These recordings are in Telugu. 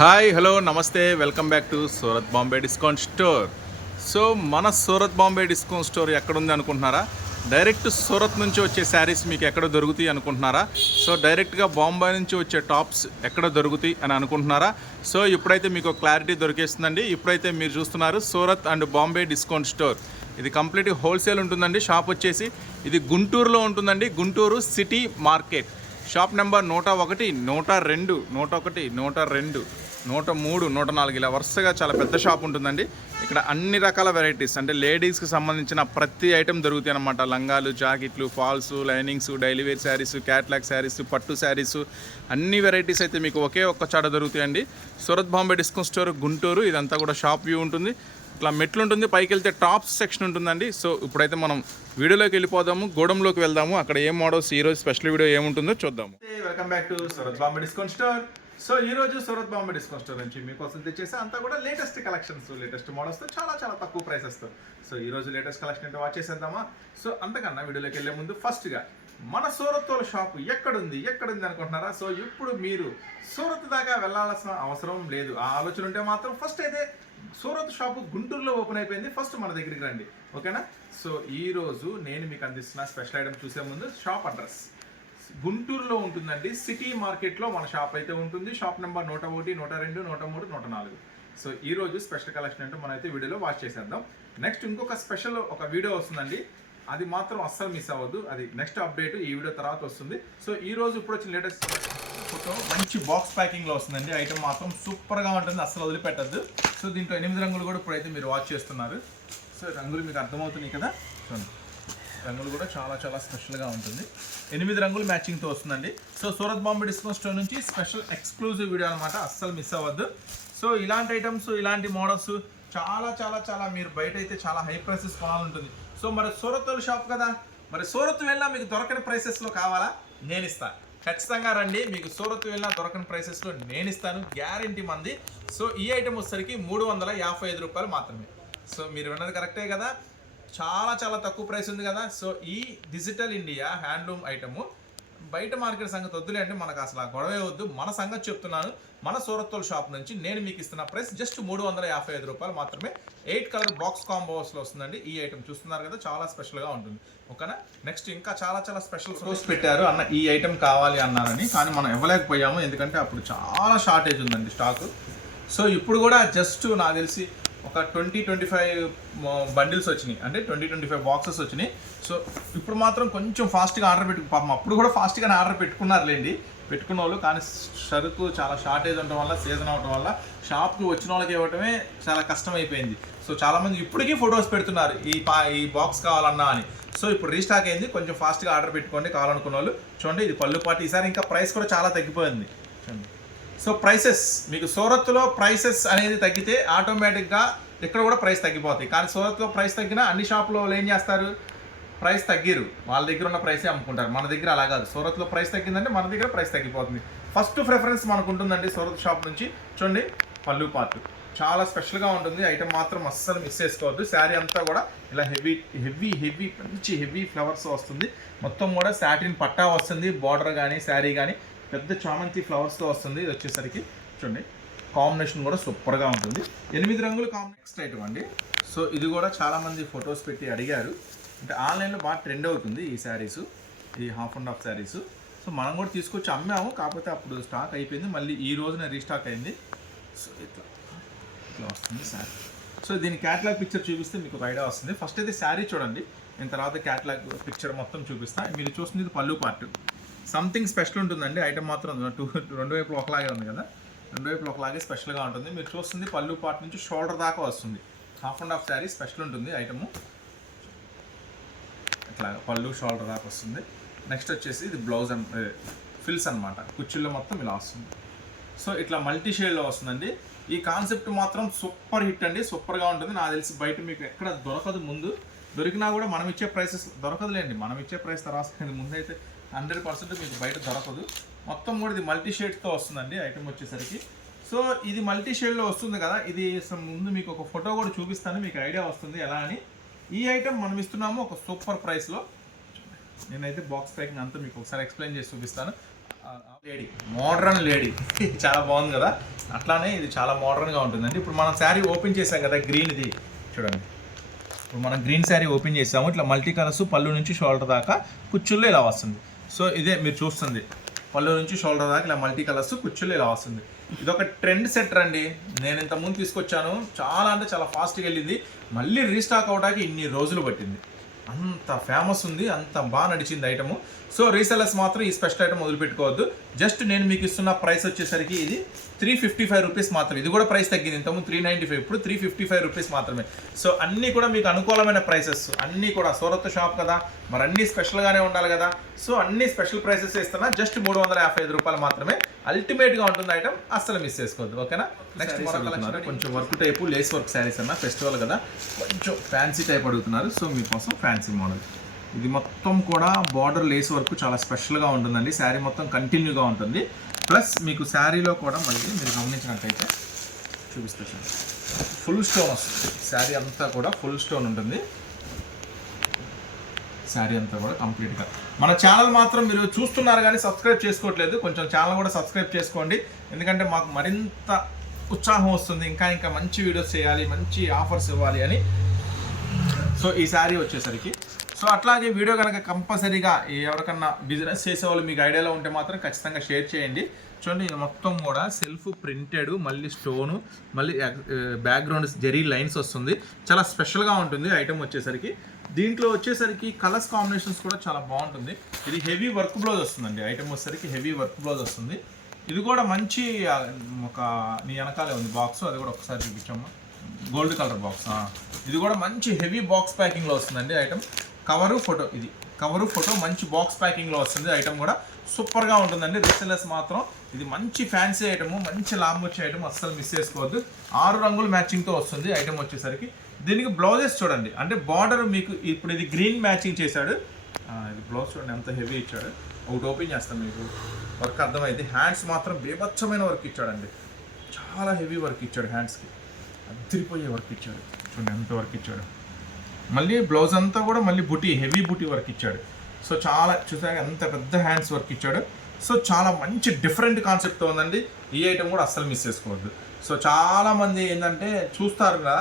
హాయ్ హలో నమస్తే welcome back to Surat Bombay discount store. So మన సూరత్ బాంబే డిస్కౌంట్ స్టోర్ ఎక్కడుంది అనుకుంటున్నారా? డైరెక్ట్ సూరత్ నుంచి వచ్చే శారీస్ మీకు ఎక్కడ దొరుకుతాయి అనుకుంటున్నారా? సో డైరెక్ట్గా బాంబే నుంచి వచ్చే టాప్స్ ఎక్కడ దొరుకుతాయి అని అనుకుంటున్నారా? సో ఇప్పుడైతే మీకు క్లారిటీ దొరికేస్తుందండి. ఇప్పుడైతే మీరు చూస్తున్నారు Surat and Bombay discount store. ఇది కంప్లీట్ హోల్సేల్ ఉంటుందండి. షాప్ వచ్చేసి ఇది గుంటూరులో ఉంటుందండి. Guntur city market. Shop number 101, 102, 101, 102, 103, 104 ఇలా వరుసగా చాలా పెద్ద షాప్ ఉంటుందండి. ఇక్కడ అన్ని రకాల వెరైటీస్ అంటే లేడీస్కి సంబంధించిన ప్రతి ఐటెం దొరుకుతాయి అన్నమాట. లంగాలు, జాకెట్లు, falls, linings, daily wear saris, catalogue saris, పట్టు శారీస్, అన్ని వెరైటీస్ అయితే మీకు ఒకే ఒక్క చాట దొరుకుతాయండి. Surat Bombay discount store Guntur. ఇదంతా కూడా షాప్ వ్యూ ఉంటుంది. ఇట్లా మెట్లు ఉంటుంది, పైకి వెళ్తే టాప్స్ సెక్షన్ ఉంటుందండి. సో ఇప్పుడైతే మనం వీడియోలోకి వెళ్ళిపోదాము, గోడంలోకి వెళ్దాము. అక్కడ ఏం మోడల్స్ ఈరోజు స్పెషల్ వీడియో ఏముంటుందో చూద్దాము. Welcome back to Surat Bombay discount store. So ఈ రోజు సూరత్ బాంబే డిస్కౌంట్ స్టోర్ నుంచి మీకోసం తెచ్చేసి అంతా కూడా లేటెస్ట్ కలెక్షన్స్, లేటెస్ట్ మోడల్స్తో చాలా చాలా తక్కువ ప్రైసెస్తో. సో ఈ రోజు లేటెస్ట్ కలెక్షన్ ఏంటో వాచ్ చేసేద్దామా? సో అంతకన్నా వీడియోలోకి వెళ్ళే ముందు ఫస్ట్గా మన సూరత్ షాప్ ఎక్కడుంది అనుకుంటున్నారా? సో ఇప్పుడు మీరు సూరత్ దాకా వెళ్ళాల్సిన అవసరం లేదు. ఆ ఆలోచన ఉంటే మాత్రం ఫస్ట్ అయితే సూరత్ షాపు గుంటూరులో ఓపెన్ అయిపోయింది. ఫస్ట్ మన దగ్గరికి రండి, ఓకేనా? సో ఈ రోజు నేను మీకు అందిస్తున్న స్పెషల్ ఐటమ్ చూసే ముందు షాప్ అడ్రస్ గుంటూరులో ఉంటుందండి. సిటీ మార్కెట్లో మన షాప్ అయితే ఉంటుంది. Shop number 101, 102, 103, 104. సో ఈ రోజు స్పెషల్ కలెక్షన్ అంటే మనం అయితే వీడియోలో వాచ్ చేసేద్దాం. నెక్స్ట్ ఇంకొక స్పెషల్ ఒక వీడియో వస్తుందండి, అది మాత్రం అస్సలు మిస్ అవ్వద్దు. అది నెక్స్ట్ అప్డేట్ ఈ వీడియో తర్వాత వస్తుంది. సో ఈ రోజు ఇప్పుడు వచ్చిన లేటెస్ట్ ఫోటో మంచి బాక్స్ ప్యాకింగ్లో వస్తుందండి. ఐటమ్ మాత్రం సూపర్గా ఉంటుంది, అస్సలు వదిలిపెట్టద్దు. సో దీంట్లో 8 రంగులు కూడా ఇప్పుడైతే మీరు వాచ్ చేస్తున్నారు. సో రంగులు మీకు అర్థమవుతున్నాయి కదా, చూడండి. రంగులు కూడా చాలా చాలా స్పెషల్గా ఉంటుంది. 8 రంగులు మ్యాచింగ్తో వస్తుందండి. So Surat Bombay discount store నుంచి స్పెషల్ ఎక్స్క్లూజివ్ వీడియో అనమాట, అస్సలు మిస్ అవ్వద్దు. సో ఇలాంటి ఐటమ్స్, ఇలాంటి మోడల్స్ చాలా చాలా చాలా మీరు బయట అయితే చాలా హై ప్రైసెస్ కొనాలంటుంది. సో మరి సూరత్ షాప్ కదా, మరి సూరత్ వెళ్ళినా మీకు దొరకని ప్రైసెస్లో కావాలా? నేను ఇస్తాను. ఖచ్చితంగా రండి, మీకు సూరత్ వెళ్ళినా దొరకని ప్రైసెస్లో నేను ఇస్తాను, గ్యారంటీ మంది. సో ఈ ఐటమ్ వచ్చేసరికి 355 రూపాయలు మాత్రమే. సో మీరు విన్నది కరెక్టే కదా, చాలా చాలా తక్కువ ప్రైస్ ఉంది కదా. సో ఈ డిజిటల్ ఇండియా హ్యాండ్లూమ్ ఐటము బయట మార్కెట్ సంగతి వద్దులేండి, మనకు అసలు ఆ గొడవే వద్దు. మన సంగతి చెప్తున్నాను. మన సూరత్ షాప్ నుంచి నేను మీకు ఇస్తున్న ప్రైస్ జస్ట్ 355 రూపాయలు మాత్రమే. 8 కలర్ బాక్స్ కాంబోస్లో వస్తుందండి. ఈ ఐటమ్ చూస్తున్నారు కదా, చాలా స్పెషల్గా ఉంటుంది, ఓకేనా? నెక్స్ట్ ఇంకా చాలా చాలా స్పెషల్ ఫోటోస్ పెట్టారు అన్న, ఈ ఐటమ్ కావాలి అన్నారని. కానీ మనం ఇవ్వలేకపోయాము, ఎందుకంటే అప్పుడు చాలా షార్టేజ్ ఉందండి స్టాక్. సో ఇప్పుడు కూడా జస్ట్ నాకు తెలిసి ఒక 20-25 బండిల్స్ వచ్చినాయి, అంటే 20-25 బాక్సెస్ వచ్చినాయి. సో ఇప్పుడు మాత్రం కొంచెం ఫాస్ట్గా ఆర్డర్ పాపం అప్పుడు కూడా ఫాస్ట్గానే ఆర్డర్ పెట్టుకున్న వాళ్ళు. కానీ సరుకు చాలా షార్టేజ్ ఉండటం వల్ల, సీజన్ అవడం వల్ల షాప్కి వచ్చిన వాళ్ళకి ఇవ్వటమే చాలా కష్టం అయిపోయింది. సో చాలామంది ఇప్పటికీ ఫొటోస్ పెడుతున్నారు ఈ బాక్స్ కావాలన్నా అని. సో ఇప్పుడు రీస్టాక్ అయింది, కొంచెం ఫాస్ట్గా ఆర్డర్ పెట్టుకోండి కావాలనుకున్న వాళ్ళు. చూడండి, ఇది పళ్ళు పాటు. ఈసారి ఇంకా ప్రైస్ కూడా చాలా తగ్గిపోయింది, చూడండి. సో ప్రైసెస్ మీకు సూరత్లో ప్రైసెస్ అనేది తగ్గితే ఆటోమేటిక్గా ఇక్కడ కూడా ప్రైస్ తగ్గిపోతాయి. కానీ సూరత్లో ప్రైస్ తగ్గినా అన్ని షాపులో వాళ్ళు ఏం చేస్తారు, ప్రైస్ తగ్గిరు, వాళ్ళ దగ్గర ఉన్న ప్రైసే అమ్ముకుంటారు. మన దగ్గర అలా కాదు, సూరత్లో ప్రైస్ తగ్గిందంటే మన దగ్గర ప్రైస్ తగ్గిపోతుంది. ఫస్ట్ ప్రిఫరెన్స్ మనకు ఉంటుందండి సూరత్ షాప్ నుంచి. చూడండి, పళ్ళు పార్ట్ చాలా స్పెషల్గా ఉంటుంది. ఐటమ్ మాత్రం అస్సలు మిస్ చేసుకోవద్దు. శారీ అంతా కూడా ఇలా మంచి హెవీ ఫ్లవర్స్ వస్తుంది. మొత్తం కూడా సాటిన్ పట్టా వస్తుంది, బార్డర్ కానీ శారీ కానీ పెద్ద చామంతి ఫ్లవర్స్తో వస్తుంది. ఇది వచ్చేసరికి చూడండి, కాంబినేషన్ కూడా సూపర్గా ఉంటుంది. 8 రంగులు నెక్స్ట్ ఐటమ్ అండి. సో ఇది కూడా చాలామంది ఫొటోస్ పెట్టి అడిగారు, అంటే ఆన్లైన్లో బాగా ట్రెండ్ అవుతుంది ఈ శారీస్, ఈ half and half saris. So మనం కూడా తీసుకొచ్చి అమ్మాము, కాకపోతే అప్పుడు స్టాక్ అయిపోయింది, మళ్ళీ ఈ రోజున రీస్టాక్ అయింది. సో ఇట్లా వస్తుంది శారీ. సో దీని క్యాటలాగ్ పిక్చర్ చూపిస్తే మీకు ఒక ఐడియా వస్తుంది. ఫస్ట్ అయితే శారీ చూడండి, నేను తర్వాత క్యాటలాగ్ పిక్చర్ మొత్తం చూపిస్తాను. మీరు చూస్తుంది ఇది పళ్ళు పార్ట్. సంథింగ్ స్పెషల్ ఉంటుందండి. ఐటమ్ మాత్రం రెండు వైపులు ఒకలాగే ఉంది కదా, రెండు వైపులు ఒకలాగే స్పెషల్గా ఉంటుంది. మీరు చూస్తుంది పళ్ళు పార్ట్ నుంచి షోల్డర్ దాకా వస్తుంది. Half and half sari special ఉంటుంది ఐటము. ఇట్లా పళ్ళు షోల్డర్ దాకా వస్తుంది. నెక్స్ట్ వచ్చేసి ఇది బ్లౌజ్ ఫిల్స్ అనమాట, కుర్చీల్లో మొత్తం ఇలా వస్తుంది. సో ఇట్లా మల్టీ షేడ్లో వస్తుందండి. ఈ కాన్సెప్ట్ మాత్రం సూపర్ హిట్ అండి, సూపర్గా ఉంటుంది. నాకు తెలిసి బయట మీకు ఎక్కడ దొరకదు. ముందు దొరికినా కూడా మనం ఇచ్చే ప్రైసెస్ దొరకదులేండి, మనం ఇచ్చే ప్రైస్ తర్వాత ముందైతే 100% మీకు బయట దొరకదు. మొత్తం కూడా ఇది మల్టీ షేడ్స్తో వస్తుందండి ఐటమ్ వచ్చేసరికి. సో ఇది మల్టీ షేడ్లో వస్తుంది కదా, ఇది ముందు మీకు ఒక ఫోటో కూడా చూపిస్తాను, మీకు ఐడియా వస్తుంది ఎలా అని. ఈ ఐటమ్ మనం ఇస్తున్నాము ఒక సూపర్ ప్రైస్లో. నేనైతే బాక్స్ ప్యాకింగ్ అంతా మీకు ఒకసారి ఎక్స్ప్లెయిన్ చేసి చూపిస్తాను. లేడీ, మోడ్రన్ లేడీ చాలా బాగుంది కదా. అట్లానే ఇది చాలా మోడర్న్గా ఉంటుందండి. ఇప్పుడు మనం శారీ ఓపెన్ చేసాం కదా గ్రీన్ది, చూడండి. ఇప్పుడు మనం గ్రీన్ శారీ ఓపెన్ చేసాము, ఇట్లా మల్టీ కలర్స్ పళ్ళు నుంచి షోల్డర్ దాకా కుచ్చుల్లో ఇలా వస్తుంది. సో ఇదే మీరు చూస్తుంది, పళ్ళు నుంచి షోల్డర్ దాకా ఇలా మల్టీ కలర్స్ కుచ్చుల్లో ఇలా వస్తుంది. ఇది ఒక ట్రెండ్ సెట్టర్ అండి. నేను ఇంత ముందు తీసుకొచ్చాను, చాలా అంటే చాలా ఫాస్ట్గా వెళ్ళింది. మళ్ళీ రీస్టాక్ అవడానికి ఇన్ని రోజులు పట్టింది. అంత ఫేమస్ ఉంది, అంత బాగా నడిచింది ఐటము. సో రీసెలర్స్ మాత్రం ఈ స్పెషల్ ఐటమ్ వదిలిపెట్టుకోవద్దు. జస్ట్ నేను మీకు ఇస్తున్న ప్రైస్ వచ్చేసరికి ఇది 355 రూపీస్ మాత్రమే. ఇది కూడా ప్రైస్ తగ్గింది, ఇంతకుముందు 395, ఇప్పుడు 355 రూపీస్ మాత్రమే. సో అన్నీ కూడా మీకు అనుకూలమైన ప్రైసెస్, అన్నీ కూడా సూరత్ షాప్ కదా, మరి అన్నీ స్పెషల్గానే ఉండాలి కదా. సో అన్ని స్పెషల్ ప్రైసెస్ ఇస్తున్నా, జస్ట్ 355 రూపాయలు మాత్రమే. అల్టిమేట్గా ఉంటుంది ఐటమ్, అస్సలు మిస్ చేసుకోవద్దు. ఓకేనా. నెక్స్ట్ కొంచెం work type lace work saris అన్న, ఫెస్టివల్ కదా, కొంచెం ఫ్యాన్సీ టైప్ అడుగుతున్నారు. సో మీకోసం ఫ్యాన్సీ మోడల్. ఇది మొత్తం కూడా బార్డర్ లేస్ వర్క్ చాలా స్పెషల్గా ఉంటుందండి. శారీ మొత్తం కంటిన్యూగా ఉంటుంది. ప్లస్ మీకు శారీలో కూడా మళ్ళీ మీరు గమనించినట్టయితే చూపిస్తాను, ఫుల్ స్టోన్ వస్తుంది. శారీ అంతా కూడా ఫుల్ స్టోన్ ఉంటుంది. శారీ అంతా కూడా కంప్లీట్గా. మన ఛానల్ మాత్రం మీరు చూస్తున్నారు కానీ సబ్స్క్రైబ్ చేసుకోవట్లేదు, కొంచెం ఛానల్ కూడా సబ్స్క్రైబ్ చేసుకోండి. ఎందుకంటే మాకు మరింత ఉత్సాహం వస్తుంది, ఇంకా ఇంకా మంచి వీడియోస్ చేయాలి, మంచి ఆఫర్స్ ఇవ్వాలి అని. సో ఈ శారీ వచ్చేసరికి, సో అట్లాగే వీడియో కనుక కంపల్సరీగా ఎవరికన్నా బిజినెస్ చేసేవాళ్ళు మీకు ఐడియాలో ఉంటే మాత్రం ఖచ్చితంగా షేర్ చేయండి. చూడండి, ఇది మొత్తం కూడా సెల్ఫ్ ప్రింటెడ్, మళ్ళీ స్టోను, మళ్ళీ బ్యాక్గ్రౌండ్ జెరీ లైన్స్ వస్తుంది. చాలా స్పెషల్గా ఉంటుంది ఐటమ్ వచ్చేసరికి. దీంట్లో వచ్చేసరికి కలర్స్ కాంబినేషన్స్ కూడా చాలా బాగుంటుంది. ఇది హెవీ వర్క్ బ్లౌజ్ వస్తుందండి. ఐటమ్ వచ్చేసరికి హెవీ వర్క్ బ్లౌజ్ వస్తుంది. ఇది కూడా మంచి ఒక నీ వెనకాలే ఉంది బాక్స్, అది కూడా ఒకసారి చూపించమ్మా. Gold colour box. ఇది కూడా మంచి హెవీ బాక్స్ ప్యాకింగ్లో వస్తుందండి ఐటమ్. కవరు ఫోటో, ఇది కవరు ఫోటో మంచి బాక్స్ ప్యాకింగ్లో వస్తుంది. ఐటమ్ కూడా సూపర్గా ఉంటుందండి. రీసెలర్స్ మాత్రం ఇది మంచి ఫ్యాన్సీ ఐటమ్, మంచి లాభం వచ్చే ఐటమ్, అస్సలు మిస్ చేసుకోవద్దు. 6 రంగుల మ్యాచింగ్తో వస్తుంది ఐటమ్ వచ్చేసరికి. దీనికి బ్లౌజెస్ చూడండి, అంటే బార్డర్ మీకు ఇప్పుడు ఇది గ్రీన్ మ్యాచింగ్ చేశాడు. ఇది బ్లౌజ్ చూడండి ఎంత హెవీ ఇచ్చాడు. ఒకటి ఓపెన్ చేస్తాను మీకు వర్క్ అర్థమైంది. హ్యాండ్స్ మాత్రం బీభత్సమైన వర్క్ ఇచ్చాడండి, చాలా హెవీ వర్క్ ఇచ్చాడు. హ్యాండ్స్కి అదిరిపోయే వర్క్ ఇచ్చాడు, చూడండి ఎంత వర్క్ ఇచ్చాడు. మళ్ళీ బ్లౌజ్ అంతా కూడా మళ్ళీ బుటీ, హెవీ బుటీ వర్క్ ఇచ్చాడు. సో చాలా చూసాక ఎంత పెద్ద హ్యాండ్స్ వర్క్ ఇచ్చాడు. సో చాలా మంచి డిఫరెంట్ కాన్సెప్ట్తో ఉందండి. ఈ ఐటమ్ కూడా అస్సలు మిస్ చేసుకోవద్దు. సో చాలామంది ఏంటంటే చూస్తారు కదా,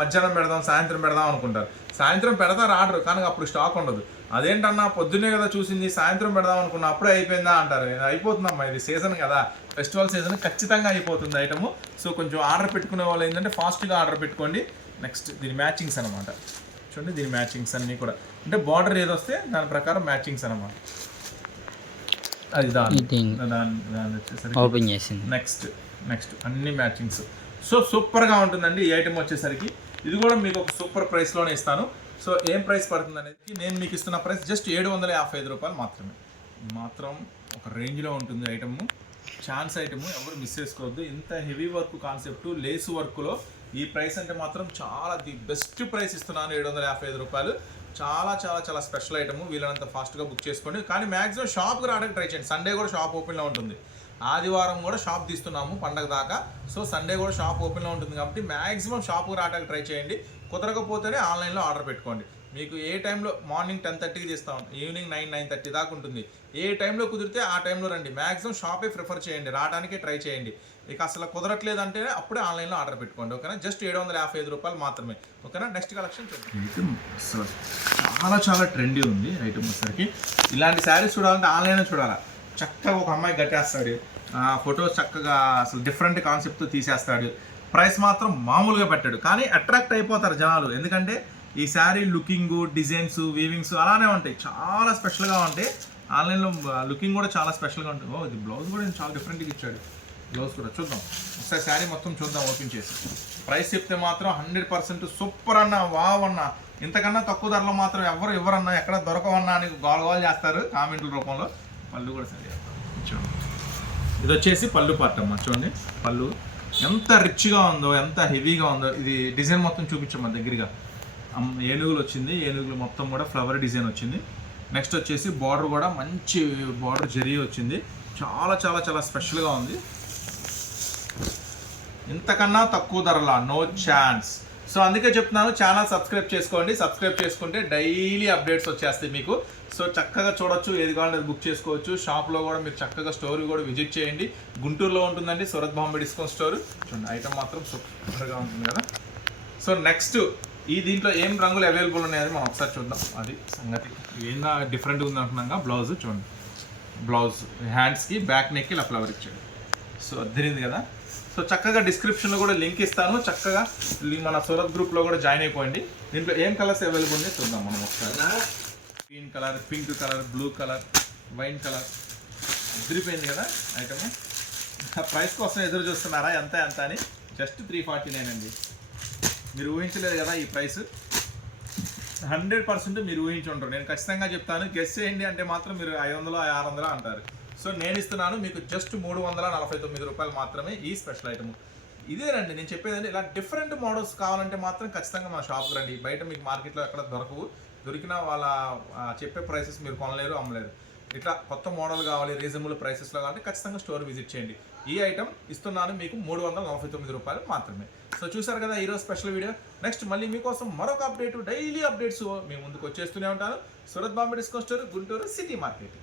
మధ్యాహ్నం పెడదాం, సాయంత్రం పెడదాం అనుకుంటారు. సాయంత్రం పెడతారు ఆర్డర్, కానీ అప్పుడు స్టాక్ ఉండదు. అదేంటన్నా పొద్దున్నే కదా చూసింది, సాయంత్రం పెడదాం అనుకున్నా, అప్పుడే అయిపోయిందా అంటారు. అయిపోతుందమ్మా, ఇది సీజన్ కదా, ఫెస్టివల్ సీజన్, ఖచ్చితంగా అయిపోతుంది ఐటము. సో కొంచెం ఆర్డర్ పెట్టుకునే వాళ్ళు ఏంటంటే ఫాస్ట్గా ఆర్డర్ పెట్టుకోండి. నెక్స్ట్ దీని మ్యాచింగ్స్ అనమాట. చూడండి, దీని మ్యాచింగ్స్ అన్నీ కూడా, అంటే బార్డర్ ఏదొస్తే దాని ప్రకారం మ్యాచింగ్స్ అనమాట. అది దాని వచ్చేసరికి ఓపెన్ చేసింది. నెక్స్ట్ అన్ని మ్యాచింగ్స్. సో సూపర్గా ఉంటుందండి ఈ ఐటమ్ వచ్చేసరికి. ఇది కూడా మీకు ఒక సూపర్ ప్రైస్లోనే ఇస్తాను. సో ఏం ప్రైస్ పడుతుంది అనేది నేను మీకు ఇస్తున్న ప్రైస్ జస్ట్ 755 రూపాయలు మాత్రమే. మాత్రం ఒక రేంజ్లో ఉంటుంది ఐటమ్, ఛాన్స్ ఐటమ్, ఎవరు మిస్ చేసుకోవద్దు. ఇంత హెవీ వర్క్ కాన్సెప్ట్ లేసు వర్క్లో ఈ ప్రైస్ అంటే మాత్రం చాలా ది బెస్ట్ ప్రైస్ ఇస్తున్నాను, 755 రూపాయలు. చాలా చాలా చాలా స్పెషల్ ఐటమ్. వీళ్ళనంత ఫాస్ట్గా బుక్ చేసుకోండి. కానీ మ్యాక్సిమం షాప్కి రావడానికి ట్రై చేయండి. సండే కూడా షాప్ ఓపెన్లో ఉంటుంది, ఆదివారం కూడా షాప్ తీస్తున్నాము పండగ దాకా. సో సండే కూడా షాప్ ఓపెన్లో ఉంటుంది కాబట్టి మ్యాక్సిమం షాప్కి రావడానికి ట్రై చేయండి. కుదరకపోతేనే ఆన్లైన్లో ఆర్డర్ పెట్టుకోండి. మీకు ఏ టైంలో, మార్నింగ్ 10:30కి తీస్తాం, ఈవినింగ్ 9-9:30 దాకా ఉంటుంది. ఏ టైంలో కుదిరితే ఆ టైంలో రండి. మ్యాక్సిమం షాపే ప్రిఫర్ చేయండి, రావడానికే ట్రై చేయండి. ఇక అసలు కుదరట్లేదంటే అప్పుడే ఆన్లైన్లో ఆర్డర్ పెట్టుకోండి. ఓకేనా, జస్ట్ 755 రూపాయలు మాత్రమే. ఓకేనా, నెక్స్ట్ కలెక్షన్ చూడండి. ఐటమ్ అసలు చాలా చాలా ట్రెండీ ఉంది ఐటమ్ వచ్చేసరికి. ఇలాంటి శారీస్ చూడాలంటే ఆన్లైన్లో చూడాలా. చక్కగా ఒక అమ్మాయి కట్టేస్తాడు, ఫొటోస్ చక్కగా అసలు డిఫరెంట్ కాన్సెప్ట్తో తీసేస్తాడు. ప్రైస్ మాత్రం మామూలుగా పెట్టాడు, కానీ అట్రాక్ట్ అయిపోతారు జనాలు. ఎందుకంటే ఈ శారీ లుకింగ్, డిజైన్స్, వీవింగ్స్ అలానే ఉంటాయి, చాలా స్పెషల్గా ఉంటాయి. ఆన్లైన్లో లుకింగ్ కూడా చాలా స్పెషల్గా ఉంటుంది. ఓ ఇది బ్లౌజ్ కూడా చాలా డిఫరెంట్గా ఇచ్చాడు. బ్లౌజ్ కూడా చూద్దాం ఒకసారి, శారీ మొత్తం చూద్దాం ఓపెన్ చేసి. ప్రైస్ చెప్తే మాత్రం 100% సూపర్ అన్న, వావ్ అన్న, ఇంతకన్నా తక్కువ ధరలో మాత్రం ఎవరన్నా ఎక్కడ దొరకవన్నా అని గోల్ చేస్తారు కామెంట్ల రూపంలో. పళ్ళు కూడా సరే చూడండి, ఇది వచ్చేసి పళ్ళు పార్ట్ అమ్మ. చూడండి పళ్ళు ఎంత రిచ్గా ఉందో, ఎంత హెవీగా ఉందో. ఇది డిజైన్ మొత్తం చూపించమ్మా దగ్గరగా. ఏనుగులు వచ్చింది, ఏనుగులు మొత్తం కూడా ఫ్లవర్ డిజైన్ వచ్చింది. నెక్స్ట్ వచ్చేసి బార్డర్ కూడా మంచి బార్డర్ జరీ వచ్చింది. చాలా చాలా చాలా స్పెషల్గా ఉంది. ఇంతకన్నా తక్కువ ధరలా నో ఛాన్స్. సో అందుకే చెప్తున్నాను, ఛానల్ సబ్స్క్రైబ్ చేసుకోండి. సబ్స్క్రైబ్ చేసుకుంటే డైలీ అప్డేట్స్ వచ్చేస్తాయి మీకు. సో చక్కగా చూడొచ్చు, ఏది కావాలంటే అది బుక్ చేసుకోవచ్చు. షాప్లో కూడా మీరు చక్కగా స్టోర్ కూడా విజిట్ చేయండి. గుంటూరులో ఉంటుందండి సూరత్ బాంబే డిస్కౌంట్ స్టోర్. చూడండి ఐటమ్ మాత్రం సూపర్గా ఉంటుంది కదా. సో నెక్స్ట్ దీంట్లో ఏం రంగులు అవైలబుల్ ఉన్నాయని మనం ఒకసారి చూద్దాం. అది సంగతి ఏందా డిఫరెంట్గా ఉంది అంటున్నాగా. బ్లౌజ్ చూడండి, బ్లౌజ్ హ్యాండ్స్కి బ్యాక్ నెక్కి ఇలా ఫ్లవర్ ఇచ్చాడు. సో అర్థమైంది కదా. సో చక్కగా డిస్క్రిప్షన్లో కూడా లింక్ ఇస్తాను, చక్కగా మన సూరత్ గ్రూప్లో కూడా జాయిన్ అయిపోయింది. దీంట్లో ఏం కలర్స్ అవైలబుల్ ఉంది చూద్దాం మనం ఒకసారి. Green colour, pink colour, blue colour, wine colour అదిరిపోయింది కదా ఐటమ్. ప్రైస్ కోసం ఎదురు చూస్తున్నారా ఎంత అని? జస్ట్ 349 అండి. మీరు ఊహించలేదు కదా ఈ ప్రైస్. 100% మీరు ఊహించుంటారు. నేను ఖచ్చితంగా చెప్తాను, గెస్ చేయండి అంటే మాత్రం మీరు 500 600 అంటారు. సో నేను ఇస్తున్నాను మీకు జస్ట్ 349 రూపాయలు మాత్రమే ఈ స్పెషల్ ఐటమ్. ఇదేనండి నేను చెప్పేదండి. ఇలా డిఫరెంట్ మోడల్స్ కావాలంటే మాత్రం ఖచ్చితంగా మా షాప్కి రండి. బయట మీకు మార్కెట్లో ఎక్కడ దొరకవు. దొరికిన వాళ్ళ చెప్పే ప్రైసెస్ మీరు కొనలేరు, అమ్మలేరు. ఇట్లా కొత్త మోడల్ కావాలి, రీజనబుల్ ప్రైసెస్లో కావాలి, ఖచ్చితంగా స్టోర్ విజిట్ చేయండి. ఈ ఐటమ్ ఇస్తున్నాను మీకు 349 రూపాయలు మాత్రమే. సో చూసారు కదా ఈరోజు స్పెషల్ వీడియో. నెక్స్ట్ మళ్ళీ మీకోసం మరొక అప్డేట్, డైలీ అప్డేట్స్ మేము ముందుకు వచ్చేస్తూనే ఉంటాను. Surat Bombay discount store, Guntur city market.